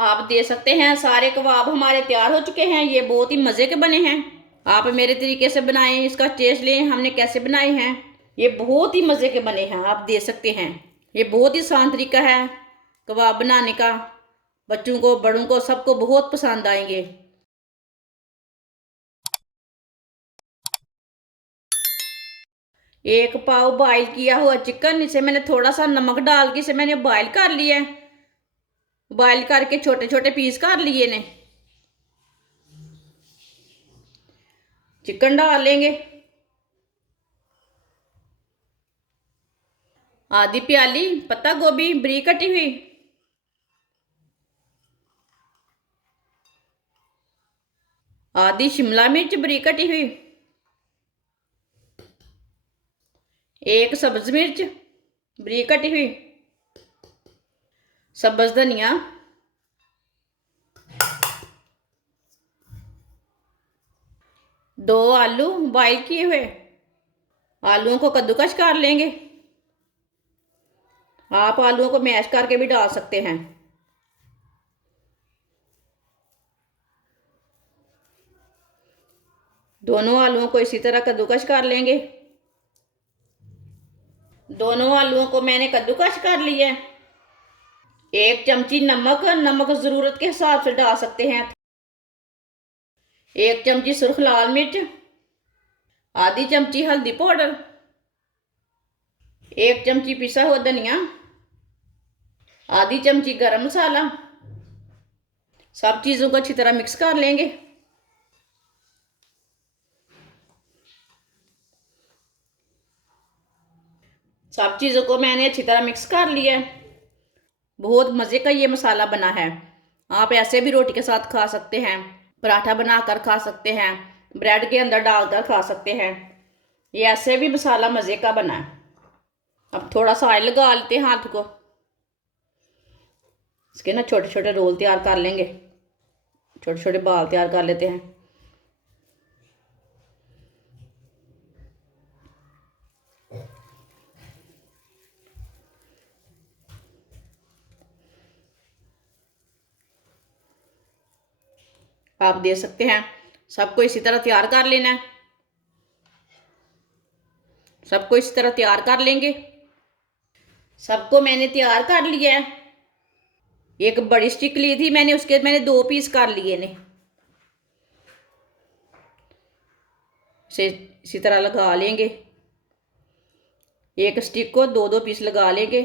आप दे सकते हैं सारे कबाब हमारे तैयार हो चुके हैं। ये बहुत ही मज़े के बने हैं। आप मेरे तरीके से बनाएं, इसका टेस्ट लें हमने कैसे बनाए हैं। ये बहुत ही मज़े के बने हैं, आप दे सकते हैं। ये बहुत ही आसान तरीका है कबाब बनाने का। बच्चों को बड़ों को सबको बहुत पसंद आएंगे। एक पाव बॉईल किया हुआ चिकन, इसे मैंने थोड़ा सा नमक डाल के इसे मैंने बॉईल कर लिया है। बॉईल करके छोटे छोटे पीस कर लिए ने। चिकन डाल लेंगे। आधी प्याली पत्ता गोभी बरीक कटी हुई। आधी शिमला मिर्च बरीक कटी हुई। एक सब्ज मिर्च बरीक कटी हुई। सब्ज धनिया। दो आलू बॉईल किए हुए। आलूओं को कद्दूकस कर लेंगे। आप आलूओं को मैश करके भी डाल सकते हैं। दोनों आलूओं को इसी तरह कद्दूकस कर लेंगे। दोनों आलूओं को मैंने कद्दूकस कर लिया है। एक चमची नमक, नमक ज़रूरत के हिसाब से डाल सकते हैं। एक चमची सुर्ख लाल मिर्च। आधी चमची हल्दी पाउडर। एक चमची पिसा हुआ धनिया। आधी चमची गरम मसाला। सब चीज़ों को अच्छी तरह मिक्स कर लेंगे। सब चीज़ों को मैंने अच्छी तरह मिक्स कर लिया है। बहुत मज़े का ये मसाला बना है। आप ऐसे भी रोटी के साथ खा सकते हैं, पराठा बनाकर खा सकते हैं, ब्रेड के अंदर डालकर खा सकते हैं। ये ऐसे भी मसाला मज़े का बना है। अब थोड़ा सा ऑयल लगा लेते हैं हाथ को। इसके ना छोटे छोटे रोल तैयार कर लेंगे। छोटे छोटे बाल तैयार कर लेते हैं। आप दे सकते हैं। सबको इसी तरह तैयार कर लेना है। सबको इसी तरह तैयार कर लेंगे। सबको मैंने तैयार कर लिया है। एक बड़ी स्टिक ली थी मैंने, उसके मैंने दो पीस कर लिए ने। इसे इसी तरह लगा लेंगे। एक स्टिक को दो दो पीस लगा लेंगे।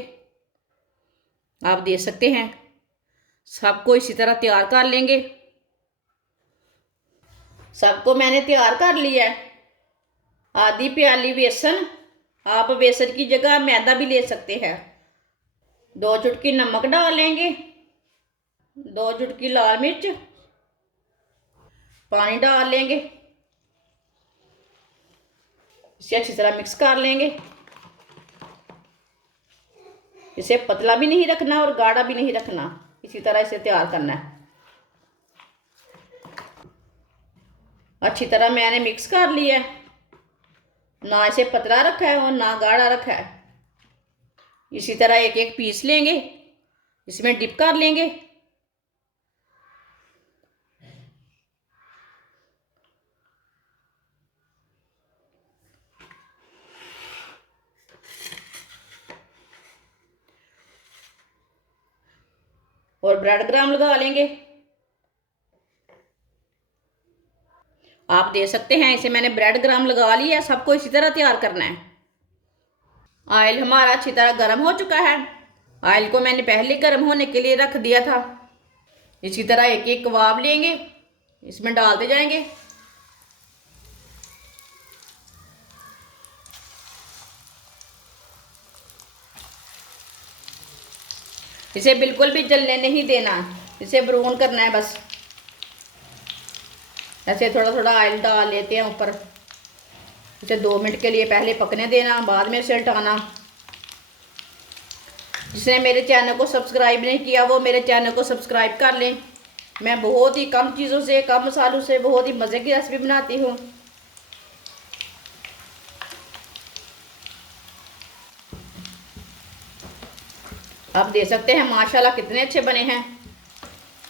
आप दे सकते हैं। सबको इसी तरह तैयार कर लेंगे। सबको मैंने तैयार कर लिया है। आधी प्याली बेसन। आप बेसन की जगह मैदा भी ले सकते हैं। दो चुटकी नमक डाल लेंगे। दो चुटकी लाल मिर्च। पानी डाल लेंगे। इसे अच्छी तरह मिक्स कर लेंगे। इसे पतला भी नहीं रखना और गाढ़ा भी नहीं रखना, इसी तरह इसे तैयार करना है। अच्छी तरह मैंने मिक्स कर लिया है। ना इसे पतला रखा है और ना गाढ़ा रखा है। इसी तरह एक एक पीस लेंगे, इसमें डिप कर लेंगे। और ब्रेड क्रम्ब लगा लेंगे। आप दे सकते हैं। इसे मैंने ब्रेड क्रम्ब लगा लिया। सबको इसी तरह तैयार करना है। ऑयल हमारा अच्छी तरह गर्म हो चुका है। ऑयल को मैंने पहले गर्म होने के लिए रख दिया था। इसी तरह एक एक कबाब लेंगे, इसमें डालते जाएंगे। इसे बिल्कुल भी जलने नहीं देना, इसे ब्राउन करना है बस। ऐसे थोड़ा थोड़ा ऑयल डाल लेते हैं ऊपर। इसे 2 मिनट के लिए पहले पकने देना, बाद में इसे हटाना। जिसने मेरे चैनल को सब्सक्राइब नहीं किया वो मेरे चैनल को सब्सक्राइब कर लें। मैं बहुत ही कम चीज़ों से, कम मसालों से बहुत ही मज़े की रेसिपी बनाती हूँ। आप दे सकते हैं। माशाल्लाह कितने अच्छे बने हैं।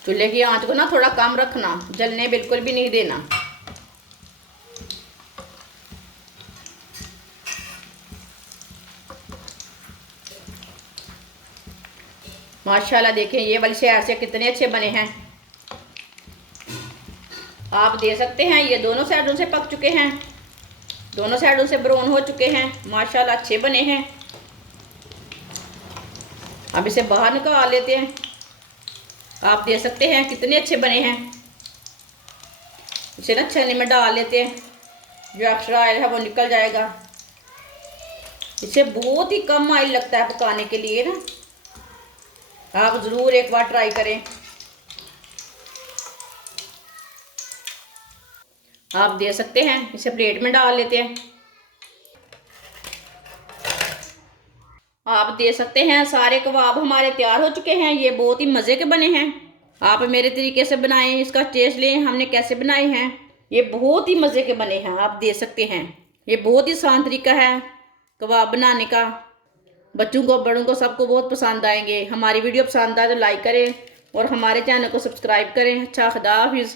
चूल्हे की आंच को ना थोड़ा कम रखना, जलने बिल्कुल भी नहीं देना। माशाल्लाह देखें ये वाली साइड से कितने अच्छे बने हैं। आप दे सकते हैं ये दोनों साइडों से पक चुके हैं, दोनों साइडों से ब्राउन हो चुके हैं, माशाल्लाह अच्छे बने हैं। अब इसे बाहर निकाल लेते हैं। आप दे सकते हैं कितने अच्छे बने हैं। इसे ना छलनी में डाल लेते हैं, जो एक्स्ट्रा ऑयल है वो निकल जाएगा। इसे बहुत ही कम ऑयल लगता है पकाने के लिए ना, आप ज़रूर एक बार ट्राई करें। आप दे सकते हैं, इसे प्लेट में डाल लेते हैं। आप दे सकते हैं सारे कबाब हमारे तैयार हो चुके हैं। ये बहुत ही मज़े के बने हैं। आप मेरे तरीके से बनाएं, इसका टेस्ट लें हमने कैसे बनाए हैं। ये बहुत ही मज़े के बने हैं, आप दे सकते हैं। ये बहुत ही आसान तरीका है कबाब बनाने का। बच्चों को बड़ों को सबको बहुत पसंद आएंगे। हमारी वीडियो पसंद आए तो लाइक करें और हमारे चैनल को सब्सक्राइब करें। अच्छा, खुदा हाफिज़।